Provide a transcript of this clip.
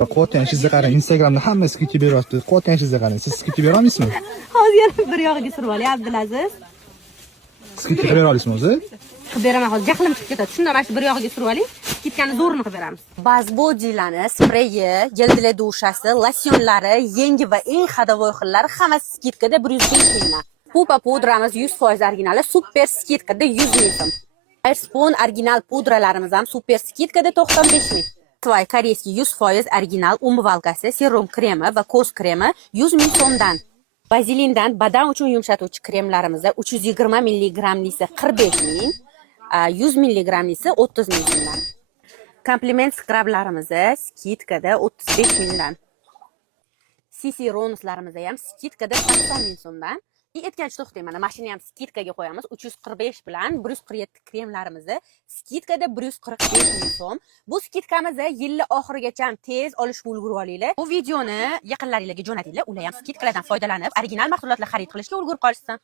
Quvvatlanishingizni qarang, Instagramda hamma skidka beryapti. Quvvatlanishingizni qarang. Siz skidka bera olasizmi? Hozir yana bir yog'iga surib olay, Abdulaziz. Skidka bera olasizmi o'zi? Qilib beraman hozir, jahlim chiqib ketadi. Shunda mana shu bir yog'iga surib oling. Kitkani zo'rini qilib beramiz. Bazbodilarni spreyi, gel dushasi, losyonlari, yangi va eng hadavoy xillari hammasi skidkada 105 mingdan. Pupa pudramiz 100% originali, super skidkada 100 ming so'm. Airspun original pudralarimiz ham super skidkada 95 ming. Tvay koreyskiy 100% original umyvalkasi, serum kremi va ko'z kremi 100 ming so'mdan. Bazilindan badan uchun yumshatuvchi kremlarimizda 320 milligramlisi 45 ming, 100 milligramlisi 30 ming so'mdan. Kompliment skrablarimizni skidkada 35 mingdan. CC ronuslarimizda ham skidkada 80 ming so'mdan. Aytgancha to'xtang, mana mashina ham skidkaga qo'yamiz. 345 bilan 147 kremlarimizni skidkada 145 ming so'm. Bu skidkamizni yil oxirigacha ham tez olishga ulgurib olinglar. Bu videoni yaqinlaringizga jo'natinglar, ular ham skidkalardan foydalanib, original mahsulotlar xarid qilishga ulgurib qolishsin.